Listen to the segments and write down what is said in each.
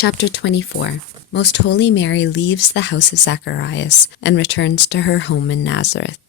Chapter 24. Most Holy Mary leaves the house of Zacharias and returns to her home in Nazareth.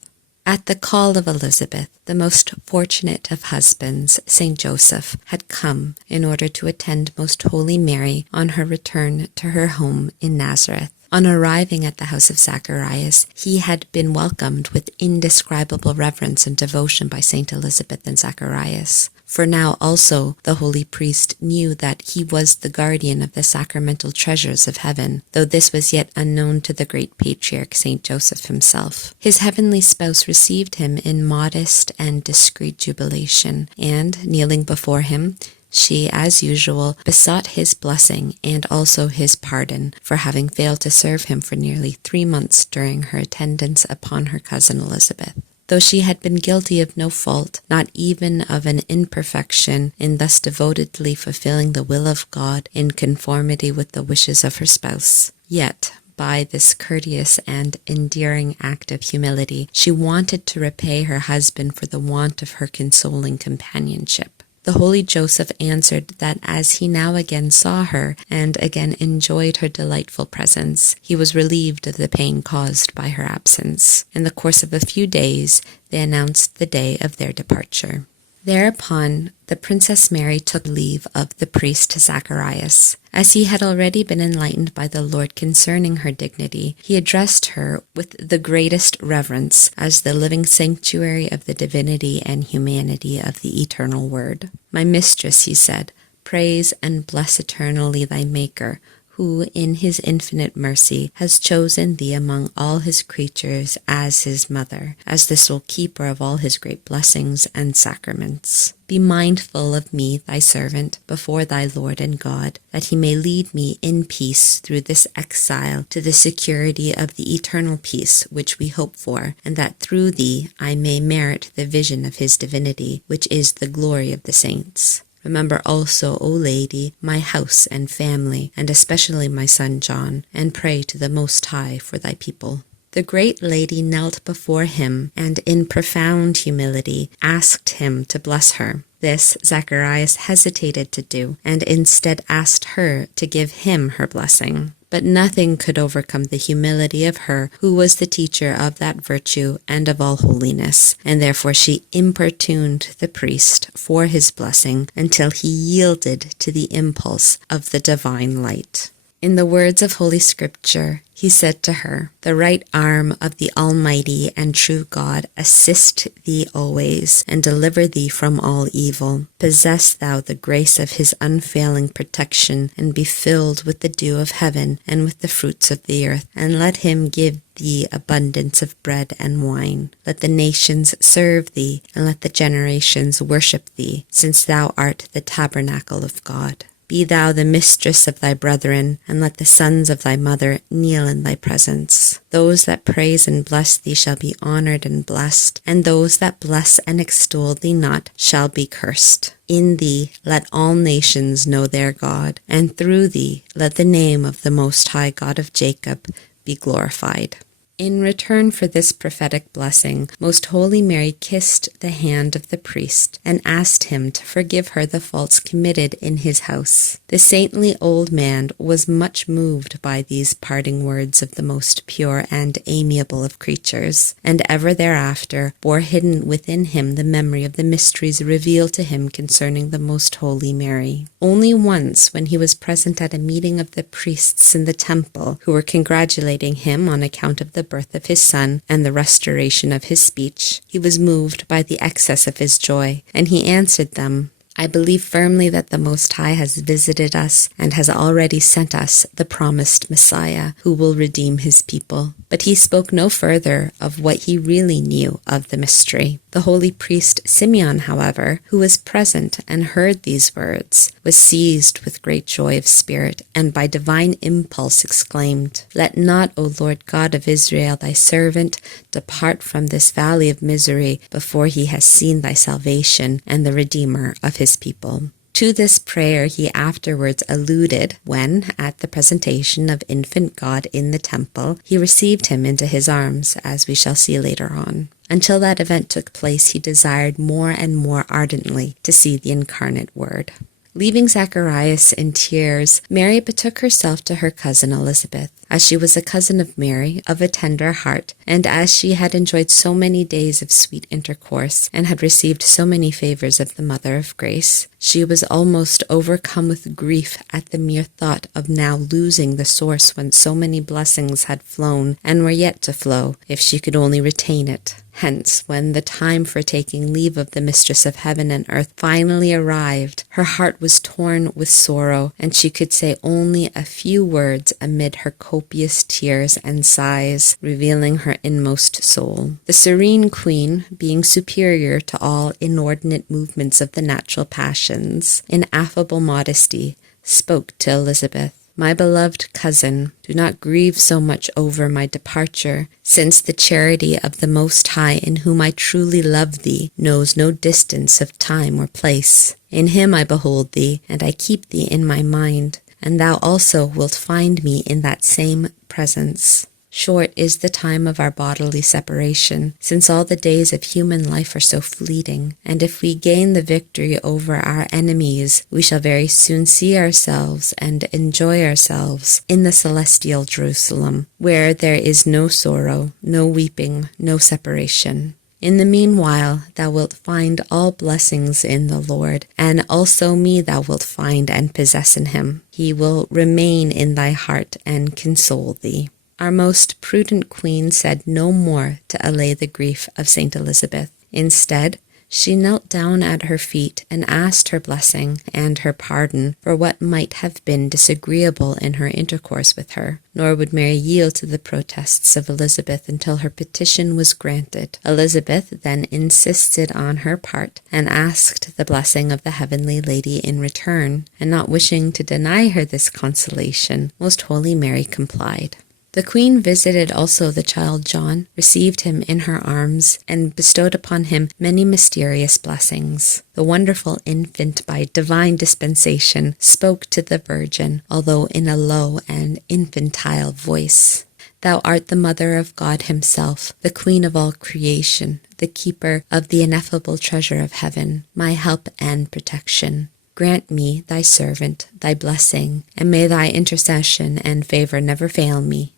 At the call of Elisabeth, the most fortunate of husbands, Saint Joseph, had come in order to attend Most Holy Mary on her return to her home in Nazareth. On arriving at the house of Zacharias, he had been welcomed with indescribable reverence and devotion by Saint Elisabeth and Zacharias. For now also the holy priest knew that he was the guardian of the sacramental treasures of heaven, though this was yet unknown to the great patriarch Saint Joseph himself. His heavenly spouse received him in modest and discreet jubilation, and, kneeling before him, she, as usual, besought his blessing and also his pardon for having failed to serve him for nearly 3 months during her attendance upon her cousin Elisabeth. Though she had been guilty of no fault, not even of an imperfection, in thus devotedly fulfilling the will of God in conformity with the wishes of her spouse, yet, by this courteous and endearing act of humility, she wanted to repay her husband for the want of her consoling companionship. The holy Joseph answered that as he now again saw her and again enjoyed her delightful presence, he was relieved of the pain caused by her absence. In the course of a few days, they announced the day of their departure. Thereupon, the Princess Mary took leave of the priest Zacharias. As he had already been enlightened by the Lord concerning her dignity, he addressed her with the greatest reverence as the living sanctuary of the divinity and humanity of the eternal Word. "My mistress," he said, "praise and bless eternally thy Maker, who, in his infinite mercy, has chosen thee among all his creatures as his mother, as the sole keeper of all his great blessings and sacraments. Be mindful of me, thy servant, before thy Lord and God, that he may lead me in peace through this exile to the security of the eternal peace which we hope for, and that through thee I may merit the vision of his divinity, which is the glory of the saints. Remember also, O Lady, my house and family, and especially my son John, and pray to the Most High for thy people." The great lady knelt before him and in profound humility asked him to bless her. This Zacharias hesitated to do, and instead asked her to give him her blessing. But nothing could overcome the humility of her who was the teacher of that virtue and of all holiness, and therefore she importuned the priest for his blessing until he yielded to the impulse of the divine light. In the words of Holy Scripture, he said to her, "The right arm of the Almighty and true God assist thee always, and deliver thee from all evil. Possess thou the grace of his unfailing protection, and be filled with the dew of heaven and with the fruits of the earth, and let him give thee abundance of bread and wine. Let the nations serve thee, and let the generations worship thee, since thou art the tabernacle of God. Be thou the mistress of thy brethren, and let the sons of thy mother kneel in thy presence. Those that praise and bless thee shall be honored and blessed, and those that bless and extol thee not shall be cursed. In thee let all nations know their God, and through thee let the name of the Most High God of Jacob be glorified." In return for this prophetic blessing, Most Holy Mary kissed the hand of the priest and asked him to forgive her the faults committed in his house. The saintly old man was much moved by these parting words of the most pure and amiable of creatures, and ever thereafter bore hidden within him the memory of the mysteries revealed to him concerning the Most Holy Mary. Only once, when he was present at a meeting of the priests in the temple, who were congratulating him on account of the birth of his son and the restoration of his speech, he was moved by the excess of his joy, and he answered them, "I believe firmly that the Most High has visited us and has already sent us the promised Messiah, who will redeem his people." But he spoke no further of what he really knew of the mystery. The holy priest Simeon, however, who was present and heard these words, was seized with great joy of spirit, and by divine impulse exclaimed, "Let not, O Lord God of Israel, thy servant depart from this valley of misery before he has seen thy salvation and the Redeemer of his people." To this prayer he afterwards alluded when, at the presentation of infant God in the temple, he received him into his arms, as we shall see later on. Until that event took place, he desired more and more ardently to see the incarnate Word. Leaving Zacharias in tears, Mary betook herself to her cousin Elisabeth. As she was a cousin of Mary, of a tender heart, and as she had enjoyed so many days of sweet intercourse, and had received so many favors of the Mother of Grace, she was almost overcome with grief at the mere thought of now losing the source whence so many blessings had flown, and were yet to flow, if she could only retain it. Hence, when the time for taking leave of the Mistress of Heaven and Earth finally arrived, her heart was torn with sorrow, and she could say only a few words amid her copious tears and sighs, revealing her inmost soul. The serene Queen, being superior to all inordinate movements of the natural passions, in affable modesty, spoke to Elisabeth. My beloved cousin, do not grieve so much over my departure, since the charity of the Most High, in whom I truly love thee, knows no distance of time or place. In him I behold thee, and I keep thee in my mind, and thou also wilt find me in that same presence. Short is the time of our bodily separation, since all the days of human life are so fleeting, and if we gain the victory over our enemies, we shall very soon see ourselves and enjoy ourselves in the celestial Jerusalem, where there is no sorrow, no weeping, no separation. In the meanwhile, thou wilt find all blessings in the Lord, and also me thou wilt find and possess in him. He will remain in thy heart and console thee. Our most prudent Queen said no more to allay the grief of Saint Elisabeth. Instead, she knelt down at her feet and asked her blessing and her pardon for what might have been disagreeable in her intercourse with her. Nor would Mary yield to the protests of Elisabeth until her petition was granted. Elisabeth then insisted on her part and asked the blessing of the Heavenly Lady in return, and not wishing to deny her this consolation, Most Holy Mary complied. The Queen visited also the child John, received him in her arms, and bestowed upon him many mysterious blessings. The wonderful infant, by divine dispensation, spoke to the Virgin, although in a low and infantile voice. Thou art the Mother of God himself, the Queen of all creation, the keeper of the ineffable treasure of heaven, my help and protection. Grant me, thy servant, thy blessing, and may thy intercession and favor never fail me.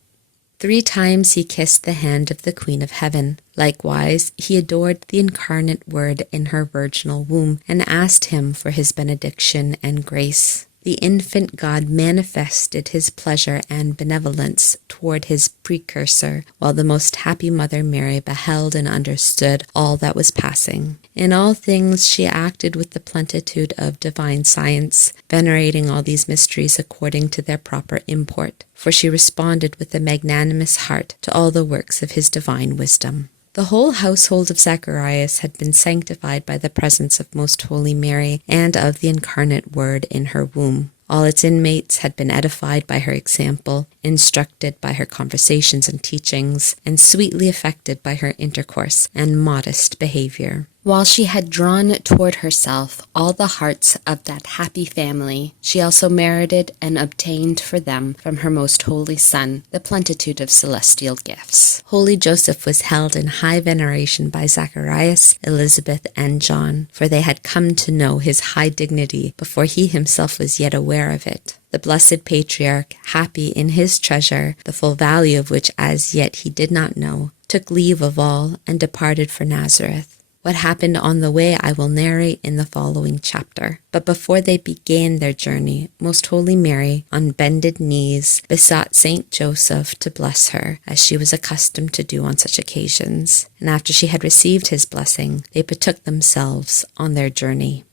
3 times he kissed the hand of the Queen of Heaven. Likewise, he adored the incarnate Word in her virginal womb, and asked him for his benediction and grace. The infant God manifested his pleasure and benevolence toward his precursor, while the most happy Mother Mary beheld and understood all that was passing. In all things she acted with the plenitude of divine science, venerating all these mysteries according to their proper import, for she responded with a magnanimous heart to all the works of his divine wisdom. The whole household of Zacharias had been sanctified by the presence of Most Holy Mary and of the incarnate Word in her womb. All its inmates had been edified by her example, instructed by her conversations and teachings, and sweetly affected by her intercourse and modest behavior. While she had drawn toward herself all the hearts of that happy family, she also merited and obtained for them from her most holy Son the plenitude of celestial gifts. Holy Joseph was held in high veneration by Zacharias, Elisabeth, and John, for they had come to know his high dignity before he himself was yet aware of it. The blessed patriarch, happy in his treasure, the full value of which as yet he did not know, took leave of all and departed for Nazareth. What happened on the way I will narrate in the following chapter. But before they began their journey, Most Holy Mary, on bended knees, besought Saint Joseph to bless her, as she was accustomed to do on such occasions. And after she had received his blessing, they betook themselves on their journey.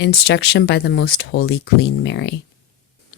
Instruction by the Most Holy Queen Mary.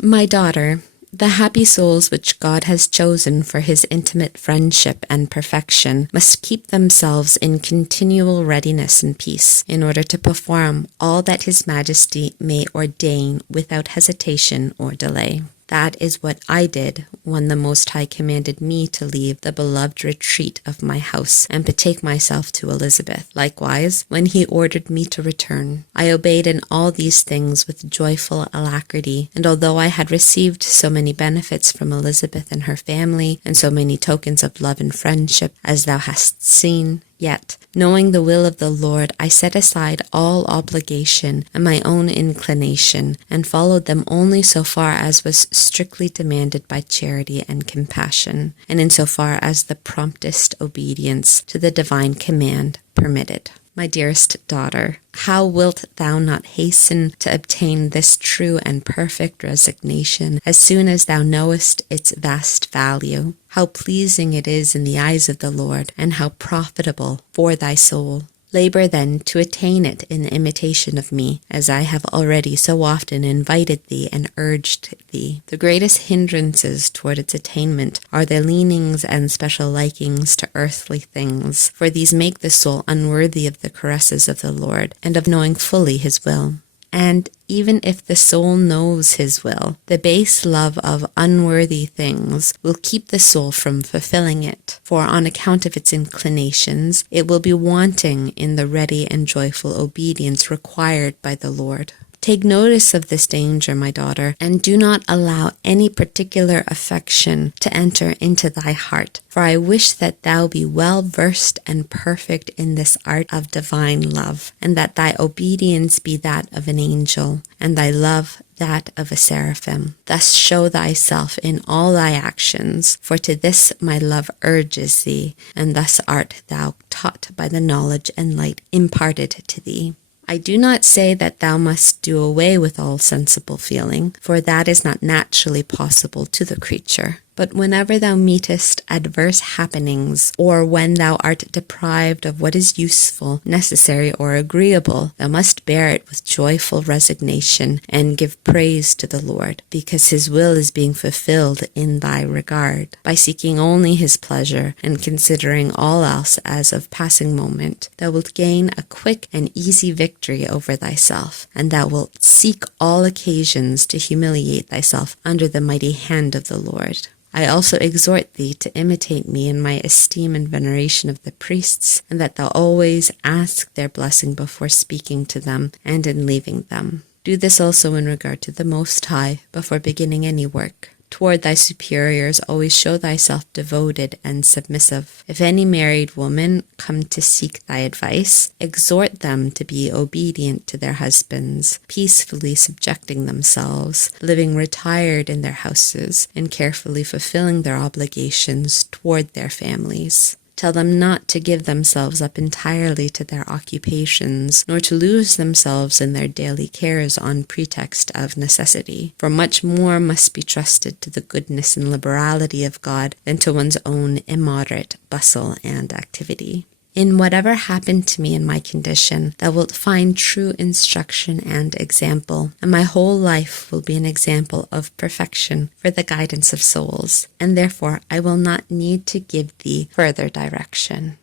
My daughter, the happy souls which God has chosen for his intimate friendship and perfection must keep themselves in continual readiness and peace, in order to perform all that his Majesty may ordain without hesitation or delay. That is what I did when the Most High commanded me to leave the beloved retreat of my house and betake myself to Elisabeth. Likewise, when he ordered me to return, I obeyed in all these things with joyful alacrity. And although I had received so many benefits from Elisabeth and her family, and so many tokens of love and friendship, as thou hast seen, yet, knowing the will of the Lord, I set aside all obligation and my own inclination, and followed them only so far as was strictly demanded by charity and compassion, and in so far as the promptest obedience to the divine command permitted. My dearest daughter, how wilt thou not hasten to obtain this true and perfect resignation as soon as thou knowest its vast value, how pleasing it is in the eyes of the Lord, and how profitable for thy soul? Labor then to attain it in imitation of me, as I have already so often invited thee and urged thee. The greatest hindrances toward its attainment are the leanings and special likings to earthly things, for these make the soul unworthy of the caresses of the Lord, and of knowing fully his will. And even if the soul knows his will, the base love of unworthy things will keep the soul from fulfilling it, for on account of its inclinations, it will be wanting in the ready and joyful obedience required by the Lord. Take notice of this danger, my daughter, and do not allow any particular affection to enter into thy heart, for I wish that thou be well versed and perfect in this art of divine love, and that thy obedience be that of an angel, and thy love that of a seraphim. Thus show thyself in all thy actions, for to this my love urges thee, and thus art thou taught by the knowledge and light imparted to thee. I do not say that thou must do away with all sensible feeling, for that is not naturally possible to the creature. But whenever thou meetest adverse happenings, or when thou art deprived of what is useful, necessary, or agreeable, thou must bear it with joyful resignation, and give praise to the Lord, because his will is being fulfilled in thy regard. By seeking only his pleasure, and considering all else as of passing moment, thou wilt gain a quick and easy victory over thyself, and thou wilt seek all occasions to humiliate thyself under the mighty hand of the Lord. I also exhort thee to imitate me in my esteem and veneration of the priests, and that thou always ask their blessing before speaking to them and in leaving them. Do this also in regard to the Most High before beginning any work. Toward thy superiors always show thyself devoted and submissive. If any married woman come to seek thy advice, exhort them to be obedient to their husbands, peacefully subjecting themselves, living retired in their houses, and carefully fulfilling their obligations toward their families. Tell them not to give themselves up entirely to their occupations, nor to lose themselves in their daily cares on pretext of necessity, for much more must be trusted to the goodness and liberality of God than to one's own immoderate bustle and activity. In whatever happened to me in my condition, thou wilt find true instruction and example, and my whole life will be an example of perfection for the guidance of souls, and therefore I will not need to give thee further direction.